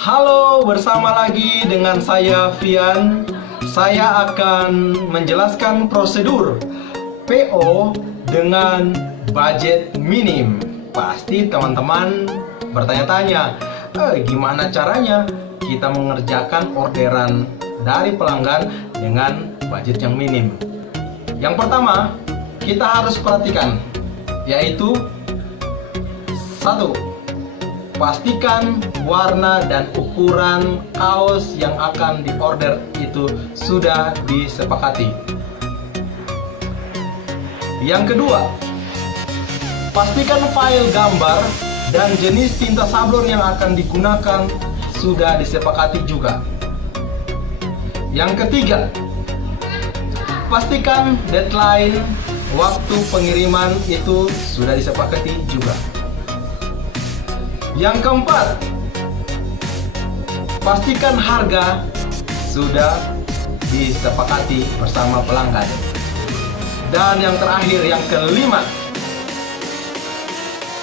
Halo, bersama lagi dengan saya Vian. Saya akan menjelaskan prosedur PO dengan budget minim. Pasti teman-teman bertanya-tanya, gimana caranya kita mengerjakan orderan dari pelanggan dengan budget yang minim? Yang pertama, kita harus perhatikan, yaitu satu, pastikan warna dan ukuran kaos yang akan diorder itu sudah disepakati. Yang kedua, pastikan file gambar dan jenis tinta sablon yang akan digunakan sudah disepakati juga. Yang ketiga, pastikan deadline waktu pengiriman itu sudah disepakati juga. Yang keempat, pastikan harga sudah disepakati bersama pelanggan. Dan yang terakhir, yang kelima,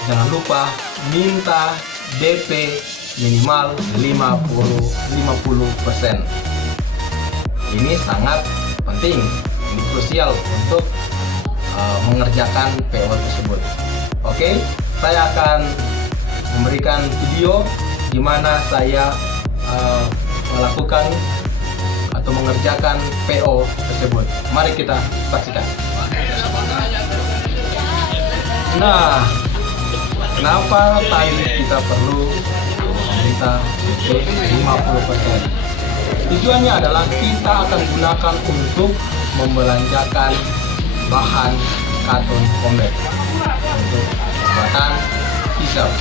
jangan lupa minta DP minimal 50%. Ini sangat penting, ini krusial untuk mengerjakan PO tersebut. Oke, saya akan memberikan video di mana saya melakukan atau mengerjakan PO tersebut. Mari kita saksikan. Nah, kenapa tadi kita perlu meminta DP 50%? Tujuannya adalah kita akan gunakan untuk membelanjakan bahan katun combat untuk pembuatan t-shirt.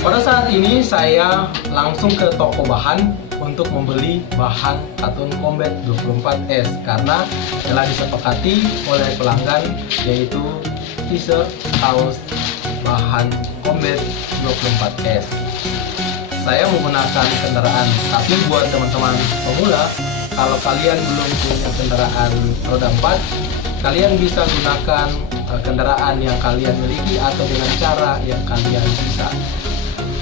Pada saat ini saya langsung ke toko bahan untuk membeli bahan katun combat 24S karena telah disepakati oleh pelanggan, yaitu t-shirt kaos bahan combat 24S. Saya menggunakan kendaraan, tapi buat teman-teman pemula, kalau kalian belum punya kendaraan roda 4, kalian bisa gunakan kendaraan yang kalian miliki atau dengan cara yang kalian bisa.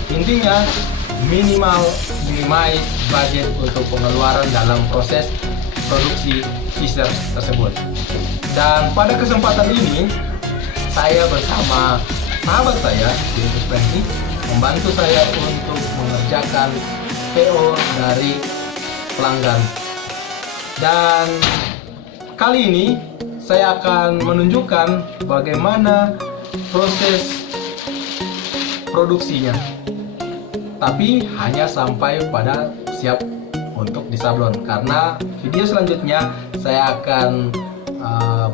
Intinya, minimize budget untuk pengeluaran dalam proses produksi t-shirt tersebut. Dan pada kesempatan ini, saya bersama sahabat saya, Dennis Franky, membantu saya untuk mengerjakan PO dari pelanggan. Dan kali ini saya akan menunjukkan bagaimana proses produksinya, tapi hanya sampai pada siap untuk disablon, karena video selanjutnya saya akan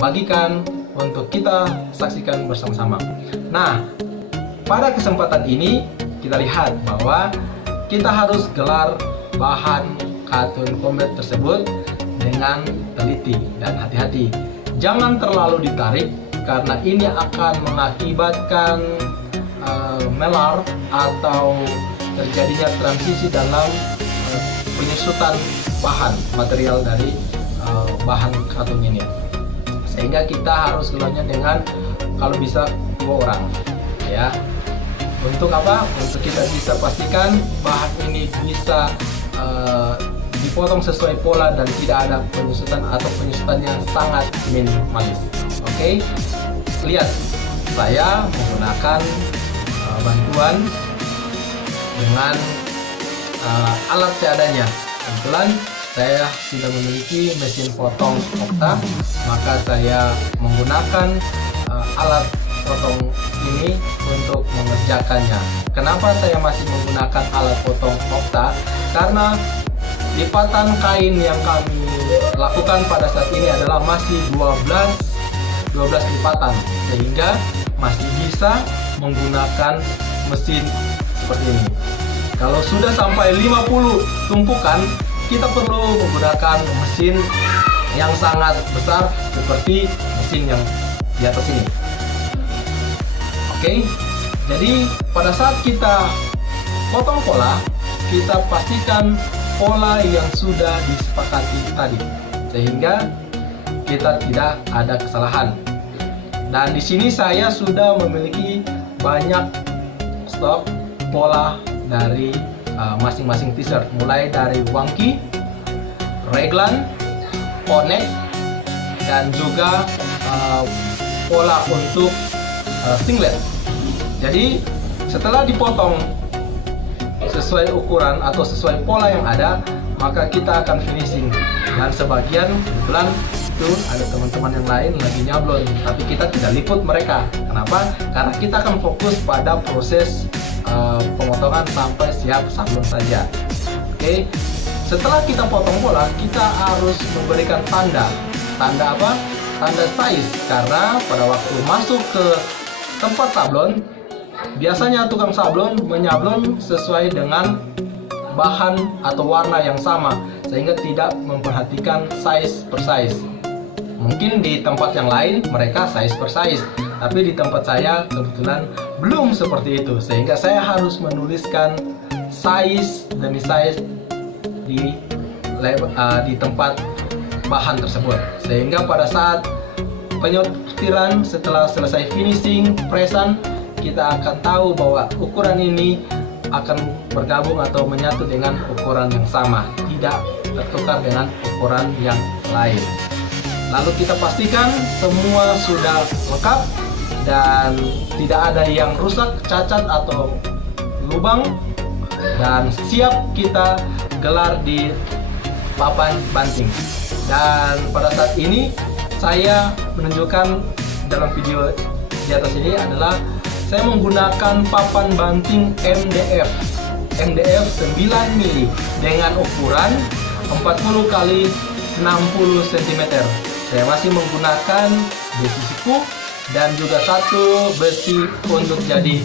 bagikan untuk kita saksikan bersama-sama. Nah, pada kesempatan ini kita lihat bahwa kita harus gelar bahan katun combat tersebut dengan teliti dan hati-hati. Jangan terlalu ditarik karena ini akan mengakibatkan melar atau terjadinya transisi dalam penyusutan bahan material dari bahan katun ini, sehingga kita harus gelarnya dengan kalau bisa 2 orang ya. Untuk apa? Untuk kita bisa pastikan bahan ini bisa dipotong sesuai pola dan tidak ada penyusutan atau penyusutannya sangat minimalis. Oke, lihat saya menggunakan bantuan dengan alat seadanya. Kebetulan saya sudah memiliki mesin potong Okta, maka saya menggunakan alat potong ini untuk mengerjakannya. Kenapa saya masih menggunakan alat potong Okta? Karena lipatan kain yang kami lakukan pada saat ini adalah masih 12 lipatan, sehingga masih bisa menggunakan mesin seperti ini. Kalau sudah sampai 50 tumpukan, kita perlu menggunakan mesin yang sangat besar seperti mesin yang di atas ini. Oke, jadi pada saat kita potong pola, kita pastikan pola yang sudah disepakati tadi, sehingga kita tidak ada kesalahan. Dan di sini saya sudah memiliki banyak stok pola dari masing-masing t-shirt, mulai dari Wangki, Reglan, Onek, dan juga pola untuk singlet. Jadi setelah dipotong sesuai ukuran atau sesuai pola yang ada, maka kita akan finishing. Dan sebagian bulan itu ada teman-teman yang lain lagi nyablon, tapi kita tidak liput mereka. Kenapa? Karena kita akan fokus pada proses pemotongan sampai siap sablon saja. Oke, setelah kita potong pola, kita harus memberikan tanda apa? Tanda size, karena pada waktu masuk ke tempat sablon, biasanya tukang sablon menyablon sesuai dengan bahan atau warna yang sama, sehingga tidak memperhatikan size per size. Mungkin di tempat yang lain mereka size per size, tapi di tempat saya kebetulan belum seperti itu, sehingga saya harus menuliskan size demi size di tempat bahan tersebut, sehingga pada saat penyortiran setelah selesai finishing presan, kita akan tahu bahwa ukuran ini akan bergabung atau menyatu dengan ukuran yang sama, tidak tertukar dengan ukuran yang lain. Lalu kita pastikan semua sudah lengkap dan tidak ada yang rusak, cacat atau lubang, dan siap kita gelar di papan banting. Dan pada saat ini saya menunjukkan dalam video di atas ini adalah saya menggunakan papan banting MDF 9 mili dengan ukuran 40 x 60 cm. Saya masih menggunakan besi siku dan juga satu besi untuk jadi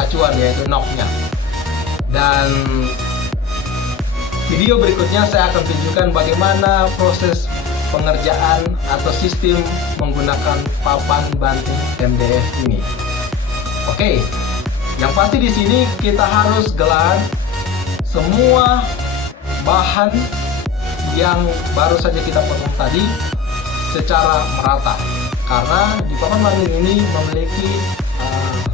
acuan, yaitu knocknya. Dan video berikutnya saya akan tunjukkan bagaimana proses pengerjaan atau sistem menggunakan papan banting MDF ini. Oke, yang pasti di sini kita harus gelar semua bahan yang baru saja kita potong tadi secara merata, karena di papan banting ini memiliki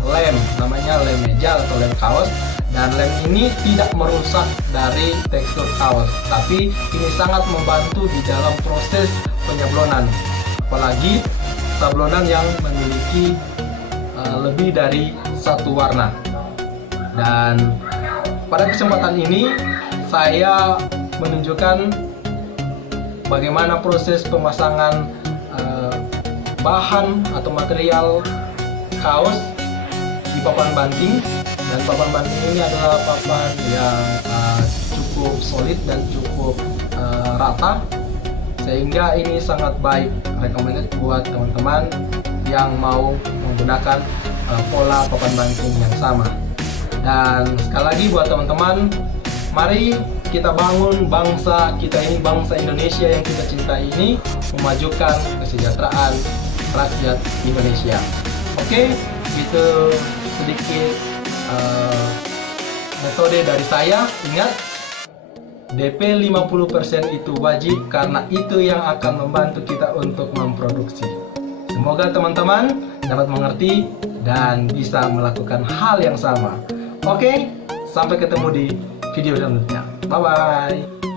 lem, namanya lem meja atau lem kaos, dan lem ini tidak merusak dari tekstur kaos, tapi ini sangat membantu di dalam proses penyablonan, apalagi sablonan yang memiliki lebih dari satu warna. Dan pada kesempatan ini saya menunjukkan bagaimana proses pemasangan bahan atau material kaos di papan banting. Dan papan banting ini adalah papan yang cukup solid dan cukup rata, sehingga ini sangat baik, recommended buat teman-teman yang mau menggunakan pola papan banting yang sama. Dan sekali lagi buat teman-teman, mari kita bangun bangsa kita ini, bangsa Indonesia yang kita cintai ini, memajukan kesejahteraan rakyat Indonesia. Oke, itu sedikit metode dari saya. Ingat, DP 50% itu wajib, karena itu yang akan membantu kita untuk memproduksi. Semoga teman-teman dapat mengerti dan bisa melakukan hal yang sama. Oke, sampai ketemu di video selanjutnya. Bye-bye.